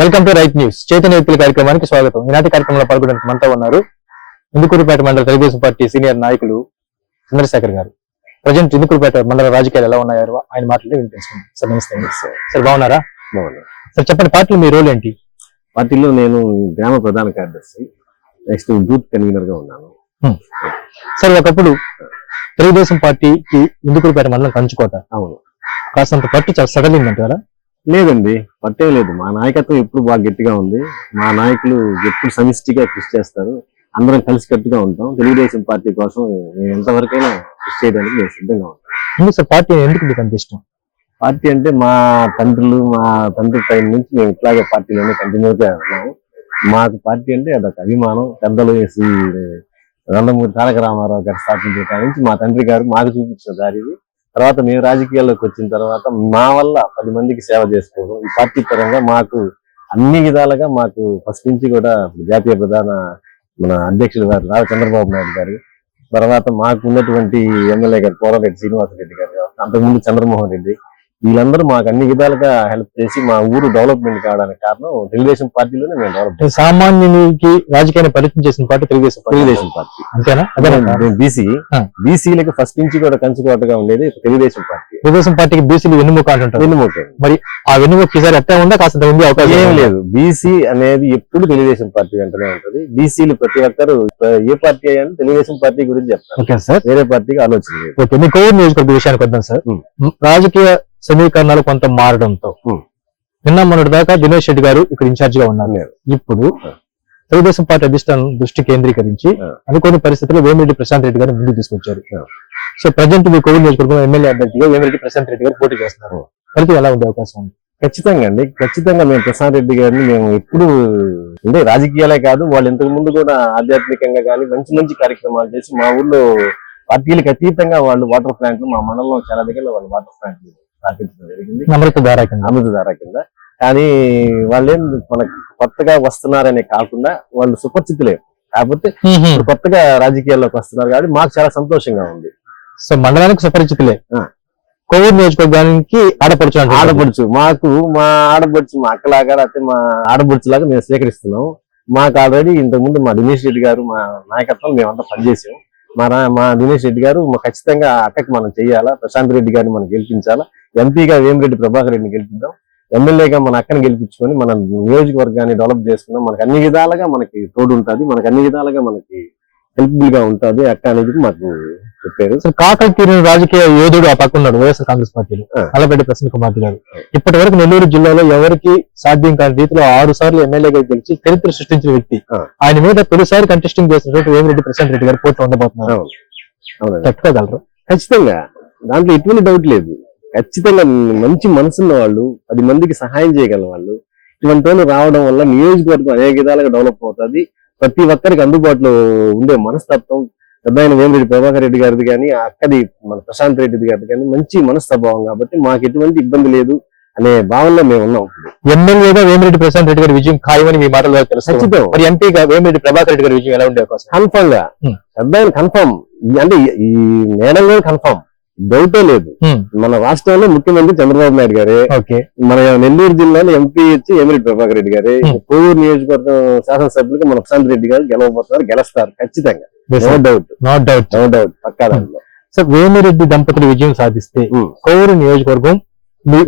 Welcome to right news. Chaitanya వ్యక్తుల కార్యక్రమానికి స్వాగతం. ఈనాటి కార్యక్రమంలో పాల్గొనడానికి మనతో ఉన్నారు ఇందుకూరుపేట మండల తెలుగుదేశం పార్టీ సీనియర్ నాయకులు చంద్రశేఖర్ గారు. ప్రజెంట్ ఇందుకూరుపేట మండల రాజకీయాలు ఎలా ఉన్నాయో ఆయన మాటలు వినిపించుకుంది సార్ నమస్తే. సార్ బాగున్నారా. సార్ చెప్పండి పార్టీలో మీ రోల్ ఏంటి? పార్టీలో నేను గ్రామ ప్రధాన కార్యదర్శి. నెక్స్ట్ బూత్ కన్వీనర్గా ఉన్నాను సార్ ఒకప్పుడు తెలుగుదేశం పార్టీకి ఇందుకూరుపేట మండలం కంచుకోట. అవును. కాస్తంత పట్టు చాలా సడలిందంటారా? లేదండి పట్టే లేదు. మా నాయకత్వం ఎప్పుడు బాగా గట్టిగా ఉంది. మా నాయకులు ఎప్పుడు సమిష్టిగా కృషి చేస్తారు. అందరం కలిసి కట్టుగా ఉంటాం. తెలుగుదేశం పార్టీ కోసం నేను ఎంతవరకైనా కృషి చేయడానికి నేను సిద్ధంగా ఉంటాను. సార్? పార్టీ ఎందుకు మీకు అంత ఇష్టం? పార్టీ అంటే మా తండ్రులు మా తండ్రి టైం నుంచి మేము ఇట్లాగే పార్టీలోనే కంటిన్యూగా ఉన్నాము. మాకు పార్టీ అంటే అదొక అభిమానం. పెద్దలు శ్రీ నందమూరి తారక రామారావు గారు స్థాపించిన నుంచి మా తండ్రి గారు మాకు చూపించిన దారి. తర్వాత మేము రాజకీయాల్లోకి వచ్చిన తర్వాత మా వల్ల పది మందికి సేవ చేసుకోవడం ఈ పార్టీ పరంగా మాకు అన్ని విధాలుగా మాకు ఫస్ట్ నుంచి కూడా జాతీయ ప్రధాన మన అధ్యక్షులు గారు రావు చంద్రబాబు నాయుడు గారు తర్వాత మాకు ఉన్నటువంటి ఎమ్మెల్యే గారు పోరారెడ్డి శ్రీనివాసరెడ్డి గారు అంతకుముందు చంద్రమోహన్ రెడ్డి వీళ్ళందరూ మాకు అన్ని విధాలుగా హెల్ప్ చేసి మా ఊరు డెవలప్మెంట్ కావడానికి కారణం తెలుగుదేశం పార్టీలోనే మేము డెవలప్ సామాన్యునికి రాజకీయాన్ని పరిచయం చేసిన పార్టీ తెలుగుదేశం తెలుగుదేశం పార్టీ. అంతేనా? అదే బీసీ. బీసీలకు ఫస్ట్ నుంచి కూడా కంచుకోటగా ఉండేది తెలుగుదేశం పార్టీ. తెలుగుదేశం పార్టీకి బీసీలు వెన్నుముక అంటుంటారు వెన్నుముక. ఆ వెన్నుముక ఈసారి ఎట్లా ఉందా? కాస్త ఉంది అవకాశం ఏం? లేదు. బీసీ అనేది ఎప్పుడు తెలుగుదేశం పార్టీ వెంటనే ఉంటది. బీసీలు ప్రతి ఒక్కరు ఏ పార్టీ అయ్యాను తెలుగుదేశం పార్టీ గురించి చెప్తారు. Okay sir. వేరే పార్టీకి ఆలోచన ఓకే మీ కోవిడ్ నియోజకవర్గ విషయానికి వద్దాం సార్. రాజకీయ సమీకరణాలు కొంత మారడంతో. నిన్న మొన్నటి దాకా దినేష్ రెడ్డి గారు ఇక్కడ ఇన్ఛార్జ్గా ఉన్నారు. ఇప్పుడు. తెలుగుదేశం పార్టీ అధిష్టానం దృష్టి కేంద్రీకరించి. అనుకోని పరిస్థితుల్లో వేమిరెడ్డి ప్రశాంత్ రెడ్డి గారు ముందుకు తీసుకొచ్చారు. సో ప్రజెంట్ మీ కోవిడ్ నియోజకవర్గం ఎమ్మెల్యే అభ్యర్థిగా వేమిరెడ్డి ప్రశాంత్ రెడ్డి గారు పోటీ చేస్తున్నారు. ఫలితం ఎలా ఉండే అవకాశం ఉంది ఖచ్చితంగా అండి ఖచ్చితంగా మేము ప్రసాద్ రెడ్డి గారిని మేము ఎప్పుడు అంటే రాజకీయాలే కాదు వాళ్ళు ఇంతకు ముందు కూడా ఆధ్యాత్మికంగా కానీ మంచి మంచి కార్యక్రమాలు చేసి మా ఊర్లో పార్టీలకు అతీతంగా వాళ్ళు వాటర్ ప్లాంట్లు మా మండలంలో చాలా దగ్గర వాళ్ళు వాటర్ ప్లాంట్లు స్థాపించడం జరిగింది. అమృత దారా కింద. అమృతధార కింద. కానీ వాళ్ళేం మనకు కొత్తగా వస్తున్నారనే కాకుండా వాళ్ళు సుపరిచితులే. కాకపోతే కొత్తగా రాజకీయాల్లోకి వస్తున్నారు కాబట్టి మాకు చాలా సంతోషంగా ఉంది. సో మండలానికి సుపరిచితులే. కోవిడ్ నియోజకవర్గానికి ఆడపడుచు. ఆడపడుచు. మాకు మా ఆడపడుచు మా అక్కలాగా లేకపోతే మా ఆడపడుచులాగా మేము స్వీకరిస్తున్నాం మాకు ఆల్రెడీ ఇంతకు ముందు మా దినేష్ రెడ్డి గారు మా నాయకత్వం మేమంతా పనిచేసాం మా మా దినేష్ రెడ్డి గారు ఖచ్చితంగా అటక్ మనం చేయాలా? ప్రశాంత్ రెడ్డి గారిని మనం గెలిపించాలా? ఎంపీగా వేమిరెడ్డి ప్రభాకర్ రెడ్డిని గెలిపిద్దాం. ఎమ్మెల్యేగా మన అక్కని గెలిపించుకొని మన నియోజకవర్గాన్ని డెవలప్ చేసుకుందాం మనకు అన్ని విధాలుగా మనకి తోడు ఉంటుంది మనకు అన్ని విధాలుగా మనకి హెల్ప్ఫుల్గా ఉంటుంది అక్క అనేది మాకు చెప్పారు. అసలు కాకలు తీరిన రాజకీయ యోధుడు ఆ పక్క ఉన్నాడు వైఎస్ఆర్ కాంగ్రెస్ పార్టీలో ఆ. అల్లపెడ్డి ప్రసన్న కుమార్ గారు. ఇప్పటి వరకు నెల్లూరు జిల్లాలో ఎవరికి సాధ్యం కాని రీతిలో ఆరు సార్లు ఎమ్మెల్యేగా గెలిచి చరిత్ర సృష్టించిన వ్యక్తి. ఆయన మీద తొలిసారి కంటెస్టింగ్ చేసినటువంటి వేమిరెడ్డి ప్రశాంత్ రెడ్డి గారు పోటీ ఉండబోతున్నారు. తట్టుకోగలరు? ఖచ్చితంగా. దాంట్లో ఎటువంటి డౌట్ లేదు. ఖచ్చితంగా మంచి మనసున్న వాళ్ళు పది మందికి సహాయం చేయగల వాళ్ళు ఇటువంటి వాళ్ళు రావడం వల్ల నియోజకవర్గం అనేక విధాలుగా డెవలప్ అవుతుంది. ప్రతి ఒక్కరికి అందుబాటులో ఉండే మనస్తత్వం పెద్ద ఆయన వేమిరెడ్డి ప్రభాకర్ రెడ్డి గారిది కానీ ఆ అక్కది మన ప్రశాంత్ రెడ్డి గారిది కానీ మంచి మనస్తభావం కాబట్టి మాకు ఎటువంటి ఇబ్బంది లేదు అనే భావనలో మేము ఉన్నాం ఎమ్మెల్యేగా వేమిరెడ్డి ప్రశాంత్ రెడ్డి గారి విజయం ఖాయమని మీ మాటల ద్వారా తెలుస్తుంది ఖచ్చితం. మరి ఎంపీగా వేమిరెడ్డి ప్రభాకర్ రెడ్డి గారి విజయం ఎలా ఉండే అవకాశం? కన్ఫర్మ్గా. పెద్ద కన్ఫర్మ్ అంటే ఈ- ఈ మేడం కూడా కన్ఫర్మ్ డౌటే లేదు. మన రాష్ట్రంలో ముఖ్యమంత్రి చంద్రబాబు నాయుడు గారే ఓకే. మన నెల్లూరు జిల్లాలో ఎంపీ వచ్చి ఎమిరెడ్డి ప్రభాకర్ రెడ్డి గారు Hmm. కోవూరు నియోజకవర్గం శాసనసభ్యులుగా మన ప్రశాంత్ రెడ్డి గారు గెలవబోతున్నారు గెలుస్తారు ఖచ్చితంగా. No doubt no doubt no doubt పక్కా దాంట్లో. సో వేమిరెడ్డి దంపతులు విజయం సాధిస్తే Hmm. కోవూరు నియోజకవర్గం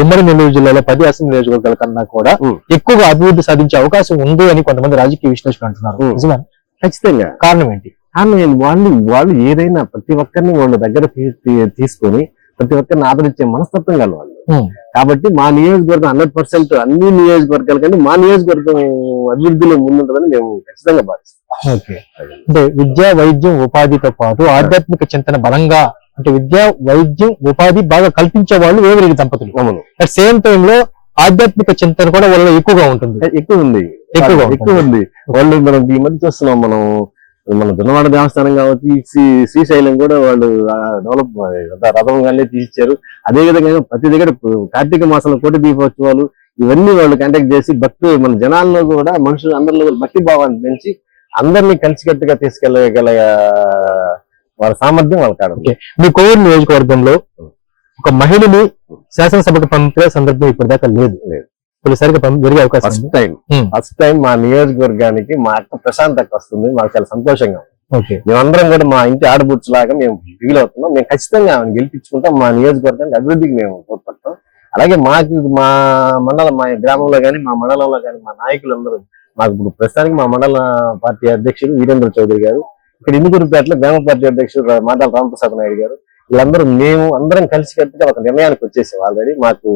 ఉమ్మడి నెల్లూరు జిల్లాలో పది అసెంబ్లీ నియోజకవర్గాల కన్నా కూడా Hmm. ఎక్కువగా అభివృద్ధి సాధించే అవకాశం ఉంది అని కొంతమంది రాజకీయ విశ్లేషకులు అంటున్నారు. Hmm. ఖచ్చితంగా. కారణం ఏంటి? కానీ వాళ్ళు వాళ్ళు ఏదైనా ప్రతి ఒక్కరిని వాళ్ళ దగ్గర తీసుకొని ప్రతి ఒక్కరిని ఆదరించే మనస్తత్వం గల వాళ్ళు. కాబట్టి మా నియోజకవర్గం హండ్రెడ్ పర్సెంట్ అన్ని నియోజకవర్గాల కంటే మా నియోజకవర్గం అభివృద్ధిలో ముందుంటుందని మేము ఖచ్చితంగా భావిస్తాం ఓకే. అంటే విద్య వైద్యం ఉపాధితో పాటు ఆధ్యాత్మిక చింతన బలంగా అంటే విద్య వైద్యం ఉపాధి బాగా కల్పించే వాళ్ళు వేమిరెడ్డి దంపతులు? అవును. అట్ సేమ్ టైం లో ఆధ్యాత్మిక చింతన కూడా వాళ్ళలో ఎక్కువగా ఉంటుంది. ఎక్కువ ఉంది. ఎక్కువగా ఎక్కువ ఉంది. వాళ్ళు మనం ఈ మధ్య చూస్తున్నాం మనం మన దున్నవాడ దేవస్థానం కావచ్చు శ్రీశైలం కూడా వాళ్ళు డెవలప్ రథం కానీ తీసిచ్చారు అదే విధంగా ప్రతి దగ్గర కార్తీక మాసంలో కోటి దీపోత్సవాలు ఇవన్నీ వాళ్ళు కాంటాక్ట్ చేసి భక్తు మన జనాల్లో కూడా మనుషులు అందరిలో కూడా భక్తి భావాన్ని పెంచి అందరినీ కలిసికట్టుగా తీసుకెళ్ళగల వాళ్ళ సామర్థ్యం వాళ్ళ కాడ. ఓకే. మీ కోవిడ్ నియోజకవర్గంలో ఒక మహిళని శాసనసభకు పంపే సందర్భం ఇప్పటిదాకా లేదు లేదు. తొలిసారిగా జరిగే అవకాశం ఫస్ట్ టైం. ఫస్ట్ టైం మా నియోజకవర్గానికి మా అక్క ప్రశాంత్ అక్క వస్తుంది. మాకు చాలా సంతోషంగా మేమందరం కూడా మా ఇంటి ఆడబుడ్స్ లాగా మేము ఫీల్ అవుతున్నాం. మేము ఖచ్చితంగా ఆమెను గెలిపించుకుంటాం. మా నియోజకవర్గానికి అభివృద్ధికి మేము తోడ్పడతాం. అలాగే మాకు మా మండలం మా గ్రామంలో కానీ మా మండలంలో కానీ మా నాయకులందరూ మాకు ఇప్పుడు ప్రస్తుతానికి మా మండల పార్టీ అధ్యక్షుడు వీరేంద్ర చౌదరి గారు ఇక్కడ ఇందుకూరుపేటలో గ్రామ పార్టీ అధ్యక్షుడు మాదాల రామప్రసాద్ నాయుడు గారు వీళ్ళందరూ మేము అందరం కలిసి కట్టుగా ఒక నిర్ణయానికి వచ్చేసాం ఆల్రెడీ మాకు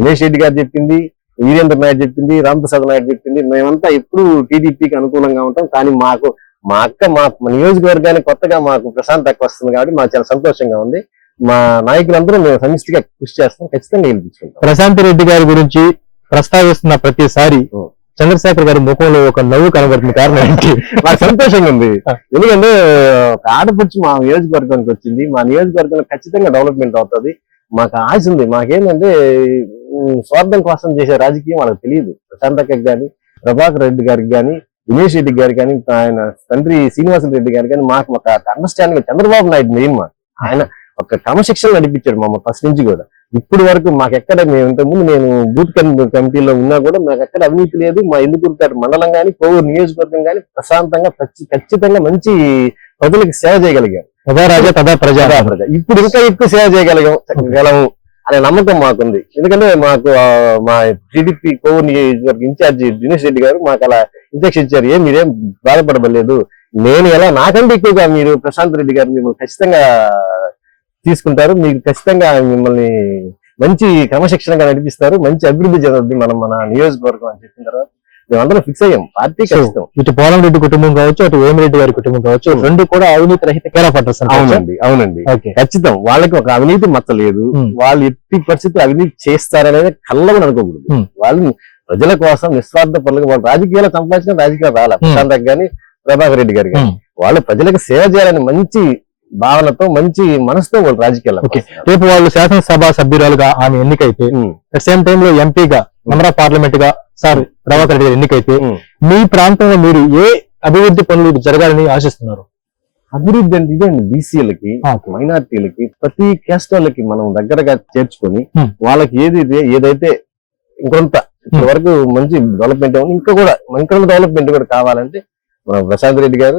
ఉమేష్ రెడ్డి గారు చెప్పింది వీరేంద్ర నాయుడు చెప్పింది రామప్రసాద్ నాయుడు చెప్పింది. మేమంతా ఎప్పుడు టీడీపీకి అనుకూలంగా ఉంటాం. కానీ మాకు మా అక్క మా నియోజకవర్గానికి కొత్తగా మాకు ప్రశాంత్ అక్క వస్తుంది కాబట్టి మాకు చాలా సంతోషంగా ఉంది. మా నాయకులందరూ మేము సమిష్టిగా కృషి చేస్తాం. ఖచ్చితంగా గెలిపించుకుంటాం ప్రశాంత్ రెడ్డి గారి గురించి ప్రస్తావిస్తున్న ప్రతిసారి. చంద్రశేఖర్ గారి ముఖంలో ఒక నవ్వు కనబడుతుంది కారణం ఏంటి? మాకు సంతోషంగా ఉంది. ఎందుకంటే ఒక ఆడపడుచు మా నియోజకవర్గానికి వచ్చింది. మా నియోజకవర్గంలో ఖచ్చితంగా డెవలప్మెంట్ అవుతుంది. మాకు ఆశ ఉంది. మాకేంటంటే స్వార్థం కోసం చేసే రాజకీయం వాళ్ళకి తెలియదు. ప్రశాంత్ అక్కకి కానీ ప్రభాకర్ రెడ్డి గారికి కానీ ఉమేష్ రెడ్డి గారు కానీ ఆయన తండ్రి శ్రీనివాస రెడ్డి గారు కానీ మాకు ఒక అండర్స్టాండింగ్ చంద్రబాబు నాయుడు మెయిన్ మాకు. ఆయన ఒక క్రమశిక్షణ నడిపించాడు మమ్మల్ని ఫస్ట్ నుంచి కూడా. ఇప్పుడు వరకు మాకు ఎక్కడ మేము ఇంతకుముందు నేను బూత్ కమి- కమిటీలో ఉన్నా కూడా మాకు ఎక్కడ అవినీతి లేదు. మా ఎందుకుపేట మండలం కానీ కోవూరు నియోజకవర్గం కానీ ప్రశాంతంగా ఖచ్చి- ఖచ్చితంగా మంచి ప్రజలకు సేవ చేయగలిగాం. రాజా ప్రజా ప్రజా ప్రజ ఇప్పుడు ఇంకా ఎక్కువ సేవ చేయగలిగాం గలము అనే నమ్మకం మాకుంది. ఎందుకంటే మాకు మా టీడీపీ కోవూరు నియోజకవర్గ ఇన్ఛార్జి దినేష్ రెడ్డి గారు మాకు అలా ఇంజక్షన్ ఇచ్చారు. ఏం మీరేం బాధపడలేదు నేను ఎలా నాకంటే ఎక్కువగా మీరు ప్రశాంత్ రెడ్డి గారు మిమ్మల్ని ఖచ్చితంగా తీసుకుంటారు. మీకు ఖచ్చితంగా మిమ్మల్ని మంచి క్రమశిక్షణగా నడిపిస్తారు. మంచి అభివృద్ధి చెందుద్ది మనం మన నియోజకవర్గం అని చెప్పిన తర్వాత మేమందరం ఫిక్స్ అయ్యాం. పార్టీ ఖచ్చితం. ఇటు పోలం రెడ్డి కుటుంబం కావచ్చు అటు వేమిరెడ్డి గారి కుటుంబం కావచ్చు Hmm. రెండు కూడా అవినీతి రహిత కేర్ ఆఫ్ అడ్రస్ అవునండి అవునండి. ఖచ్చితం. వాళ్ళకి ఒక అవినీతి మచ్చలేదు Hmm. వాళ్ళు ఎట్టి పరిస్థితులు అవినీతి చేస్తారనేది కళ్ళమని అనుకోకూడదు. Hmm. వాళ్ళు ప్రజల కోసం నిస్వార్థ పనులుగా వాళ్ళు రాజకీయాలు సంపాదించిన రాజకీయాలు రాలే. ప్రశాంత్ గాని ప్రభాకర్ రెడ్డి గారు. వాళ్ళు ప్రజలకు సేవ చేయాలని మంచి భావనతో మంచి మనసుతో వాళ్ళు రాజకీయాలు. రేపు వాళ్ళు శాసనసభ సభ్యురాలుగా ఆమె ఎన్నికైతే అట్ సేమ్ టైమ్లో ఎంపీగా మెంబర్ ఆఫ్ పార్లమెంట్గా సార్ ప్రభాకర్ రెడ్డి గారు ఎన్నికైతే. మీ ప్రాంతంలో మీరు ఏ అభివృద్ధి పనులు జరగాలని ఆశిస్తున్నారు అభివృద్ధి అంటే ఇదే అండి బీసీలకి. మైనార్టీలకి ప్రతి క్యాస్ట్ వాళ్ళకి మనం దగ్గరగా చేర్చుకొని. వాళ్ళకి ఏది ఏదైతే ఇంకొంత ఇప్పటి వరకు మంచి డెవలప్మెంట్ ఇంకా కూడా ఇంకా డెవలప్మెంట్ కూడా కావాలంటే మన ప్రశాంత్ రెడ్డి గారు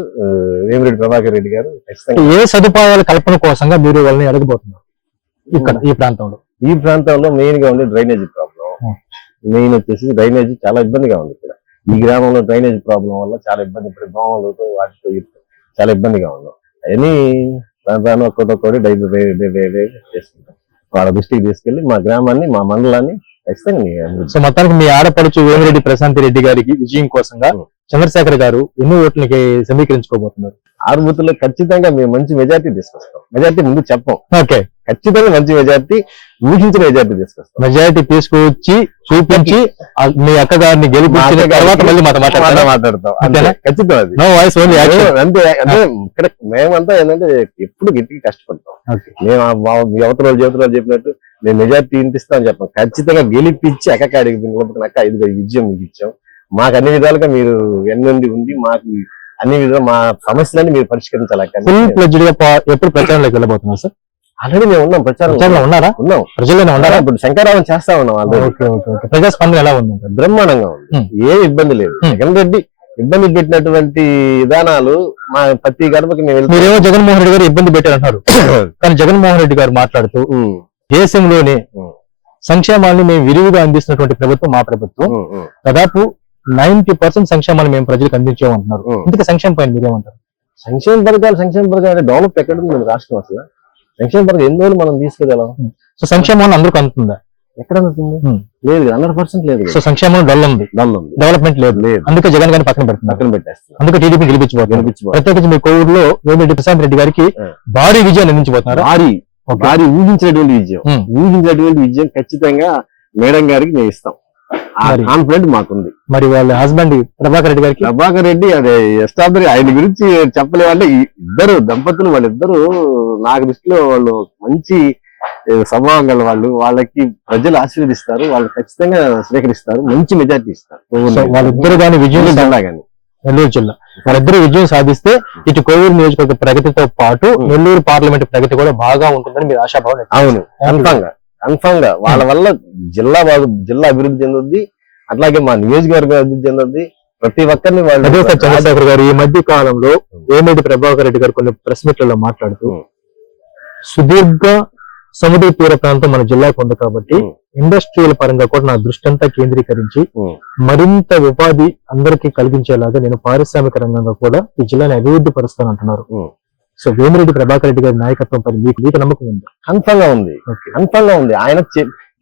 వేమిరెడ్డి ప్రభాకర్ రెడ్డి గారు ఏ సదుపాయాల కల్పన కోసంగా మీరు వాళ్ళని అడగబోతున్నారు ఇక్కడ ఈ ప్రాంతంలో ఈ ప్రాంతంలో మెయిన్గా ఉంది డ్రైనేజీ ప్రాబ్లం. మెయిన్ వచ్చేసి డ్రైనేజీ చాలా ఇబ్బందిగా ఉంది ఇక్కడ. ఈ గ్రామంలో డ్రైనేజీ ప్రాబ్లం వల్ల చాలా ఇబ్బంది ఇప్పుడు దోమలతో వాటితో చాలా ఇబ్బందిగా ఉంది. అవన్నీ ప్రాంతాన్ని ఒక్కొక్కటి చేసుకుంటాం. వాళ్ళ దృష్టికి తీసుకెళ్ళి మా గ్రామాన్ని మా మండలాన్ని ఖచ్చితంగా సో మొత్తానికి మీ ఆడపడుచు వేమిరెడ్డి ప్రశాంత్ రెడ్డి గారికి విజయం కోసంగా. చంద్రశేఖర్ గారు ఎన్ని ఓట్లకి సమీకరించుకోబోతున్నారు. ఆరు బూతుల్లో ఖచ్చితంగా మేము మంచి మెజార్టీ తీసుకొస్తాం. మెజార్టీ ముందు చెప్పం. ఓకే. ఖచ్చితంగా మంచి మెజార్టీ ఊహించిన మెజార్టీ తీసుకొస్తాం. మెజారిటీ తీసుకువచ్చి చూపించి మీ అక్క గారిని గెలిపించిన తర్వాత మళ్ళీ మాట్లాడతాం. అంతే. అంతేనా? ఖచ్చితం అది. నో వాయిస్ ఓన్లీ అంతే అంటే ఇక్కడ మేమంతా ఏంటంటే ఎప్పుడు గట్టిగా కష్టపడతాం. మేము అవతల యువతలు చెప్పినట్టు మేము మెజార్టీ ఇంటిస్తాం చెప్పాం. ఖచ్చితంగా గెలిపించి నిలబడుకున్న అక్క ఐదుగురు విజయం మీకు ఇచ్చాం. మాకు అన్ని విధాలుగా మీరు ఎన్నుండి ఉంది మాకు అన్ని విధాలు మా సమస్యలన్నీ మీరు పరిష్కరించాలి అక్క ఫుల్ ప్లెడ్జ్డ్గా పా- ఎప్పుడు ప్రచారంలోకి వెళ్ళబోతున్నారు సార్? ఆల్రెడీ మేము ఉన్నాం ప్రచారం ప్రచారంలో ఉన్నారా? ఉన్నాం. ప్రజల్లోనే ఉన్నారా? ఇప్పుడు శంకరావం చేస్తా ఉన్నాం ఆల్రెడీ. Okay okay okay. ప్రజాస్పందన ఎలా ఉంది? బ్రహ్మాండంగా ఉంది. Hmm. ఏ ఇబ్బంది లేదు. Hmm. జగన్ రెడ్డి ఇబ్బంది పెట్టినటువంటి విధానాలు మా ప్రతి గడపకి మేము వెళ్తాం. మీరేమో జగన్మోహన్ రెడ్డి గారు ఇబ్బంది పెట్టారంటారు కానీ జగన్మోహన్ రెడ్డి గారు మాట్లాడుతూ ఉమ్, దేశంలోనే ఉమ్, సంక్షేమాన్ని మేము విరివిగా అందిస్తున్నటువంటి ప్రభుత్వం మా ప్రభుత్వం. ఉమ్, ఉమ్, దాదాపు నైన్టీ పర్సెంట్ సంక్షేమాన్ని మేము ప్రజలకు అందించామంటున్నారు. ఇందుకే సంక్షేమ పైన మీరేమంటారు సంక్షేమ పథకాలు సంక్షేమ పథకాలు అంటే డెవలప్ ఎక్కడ ఉంది రాష్ట్రం అసలు? సంక్షేమ పథకం ఎన్ని రోజులు మనం తీసుకురాం సో సంక్షేమం అందరికీ అందుతుందా? ఎక్కడ అందుతుంది. లేదు హండ్రెడ్ పర్సెంట్ లేదు సో సంక్షేమం డల్ ఉంది. డల్ ఉంది. డెవలప్మెంట్ లేదు. లేదు. అందుకే జగన్ గారిని పక్కన పెడుతున్నారు. పక్కన పెట్టేస్తున్నాం అందుకే టీడీపీ గెలిపించబోతున్నారు. గెలిపించుకో ప్రత్యేకించి మీ కోవిడ్లో వేమిరెడ్డి ప్రశాంత్ రెడ్డి గారికి. భారీ విజయాన్ని అందించబోతున్నారు. భారీ భారీ ఊహించినటువంటి విజయం. ఊహించినటువంటి విజయం ఖచ్చితంగా మేడం గారికి మేము ఇస్తాం. కాన్ఫిడెంట్ మాకుంది. మరి వాళ్ళ హస్బెండ్ ప్రభాకర్ రెడ్డి గారికి? ప్రభాకర్ రెడ్డి అదే ఎస్టాబ్లి ఆయన గురించి చెప్పలేమంటే ఇద్దరు దంపతులు వాళ్ళిద్దరు నాకు దృష్టిలో వాళ్ళు మంచి స్వభావం గల వాళ్ళు. వాళ్ళకి ప్రజలు ఆశీర్వదిస్తారు. వాళ్ళు ఖచ్చితంగా స్వీకరిస్తారు. మంచి మెజార్టీ ఇస్తారు. వాళ్ళిద్దరు కానీ విజయం కానీ నెల్లూరు జిల్లా. వాళ్ళిద్దరు విజయం సాధిస్తే ఇటు కోవూరు నియోజకవర్గ ప్రగతితో పాటు. నెల్లూరు పార్లమెంట్ ప్రగతి కూడా బాగా ఉంటుందని మీరు ఆశాభావం అవును. కన్ఫామ్గా వాళ్ళ వల్ల జిల్లా బాగు జిల్లా అభివృద్ధి చెందుద్ది అట్లాగే మా నియోజకవర్గం అభివృద్ధి చెందింది ప్రతి ఒక్కరిని అదే సార్ వాళ్ళు చంద్రశేఖర్ గారు ఈ మధ్య కాలంలో వేమిరెడ్డి ప్రభాకర్ రెడ్డి గారు కొన్ని ప్రెస్ మీట్లలో మాట్లాడుతూ ఉం. సుదీర్ఘ సముద్ర తీర ప్రాంతం మన జిల్లాకు ఉంది కాబట్టి. ఇండస్ట్రియల్ పరంగా కూడా నా దృష్టి అంతా కేంద్రీకరించి. మరింత ఉపాధి అందరికీ కలిగించేలాగా నేను పారిశ్రామిక రంగంగా కూడా ఈ జిల్లాని అభివృద్ధి పరుస్తానంటున్నారు. సో వేమిరెడ్డి ప్రభాకర్ రెడ్డి గారి నాయకత్వం పై మీకు మీకు నమ్మకం ఉంది? కన్ఫర్మ్ ఉంది. కన్ఫర్మ్ ఉంది. ఆయన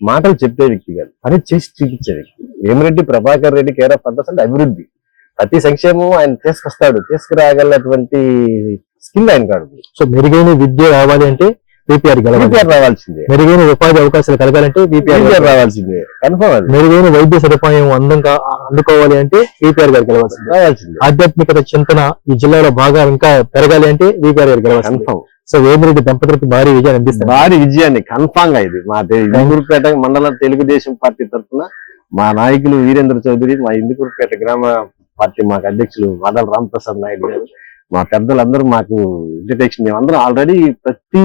మాటలు చెప్పే వ్యక్తి కాదు. పని చేసి చూపించే వ్యక్తి. Vemireddy Prabhakar Reddy care of purpose అంటే అభివృద్ధి. ప్రతి సంక్షేమం ఆయన తీసుకొస్తాడు. తీసుకురాగలటువంటి స్కిల్ ఆయన కాదు. సో మెరుగైన విద్య రావాలి అంటే బీపీఆర్ రావాల్సిందే. మెరుగైన ఉపాధి అవకాశాలు కలగాలంటే బీపీఆర్ రావాల్సిందే. కన్ఫర్మ్ మెరుగైన వైద్య సదుపాయం అందంగా అందుకోవాలి అంటే బీపీఆర్ గారు గెలవాల్సింది రావాల్సిందే. ఆధ్యాత్మికత చింతన ఈ జిల్లాలో బాగా ఇంకా పెరగాలి అంటే బీపీఆర్ గారు గెలవాల్సింది కన్ఫర్మ్ సో వేమిరెడ్డి దంపతులకు భారీ విజయాన్ని అందిస్తారు భారీ విజయాన్ని కన్ఫామ్గా ఇది. మా ఇందుకూరుపేట మండల తెలుగుదేశం పార్టీ తరఫున మా నాయకులు వీరేంద్ర చౌదరి మా ఇందుకూరుపేట గ్రామ పార్టీ మాకు అధ్యక్షులు మదల రామప్రసాద్ నాయుడు గారు మా పెద్దలందరూ మాకు ఇన్విటేషన్ మేము అందరం ఆల్రెడీ ప్రతి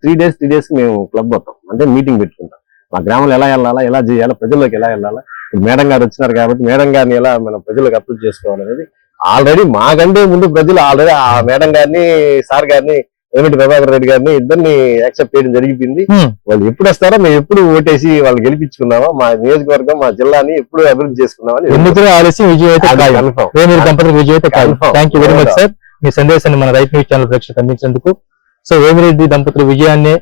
త్రీ డేస్ త్రీ డేస్ మేము క్లబ్ అవుతాం అంటే మీటింగ్ పెట్టుకుంటాం. మా గ్రామంలో ఎలా వెళ్ళాలా ఎలా చేయాలా ప్రజల్లోకి ఎలా వెళ్ళాలా? మేడం గారు వచ్చినారు కాబట్టి మేడం గారిని ఎలా మనం ప్రజలకు అప్రూవ్ చేసుకోవాలనేది ఆల్రెడీ మాకంటే ముందు ప్రజలు ఆల్రెడీ ఆ మేడం గారిని సార్ గారిని వేమిటి ప్రభాకర్ రెడ్డి గారిని ఇద్దరిని యాక్సెప్ట్ చేయడం జరిగింది. వాళ్ళు ఎప్పుడు వస్తారో మేము ఎప్పుడు ఓటేసి వాళ్ళు గెలిపించుకున్నామా మా నియోజకవర్గం మా జిల్లాని ఎప్పుడు అభివృద్ధి చేసుకున్నామని ఎన్నికలు ఆలస్యం విజయం అయితే అది ఖాయం. కన్ఫర్మ్. వేమిరెడ్డి దంపతులకు విజయం అయితే ఖాయం. Confirm. Thank you very much sir మీ సందేశాన్ని మన రైతు న్యూస్ ఛానల్ ప్రేక్షకులకు అందించేందుకు సో వేమిరెడ్డి దంపతుల విజయాన్ని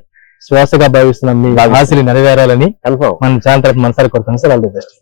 శ్వాసగా భావిస్తున్నాం మీ ఆశలు నెరవేరాలని మన ఛానల్ తరపు మనసారి కోరుతున్నాం సార్ ఆల్ ది బెస్ట్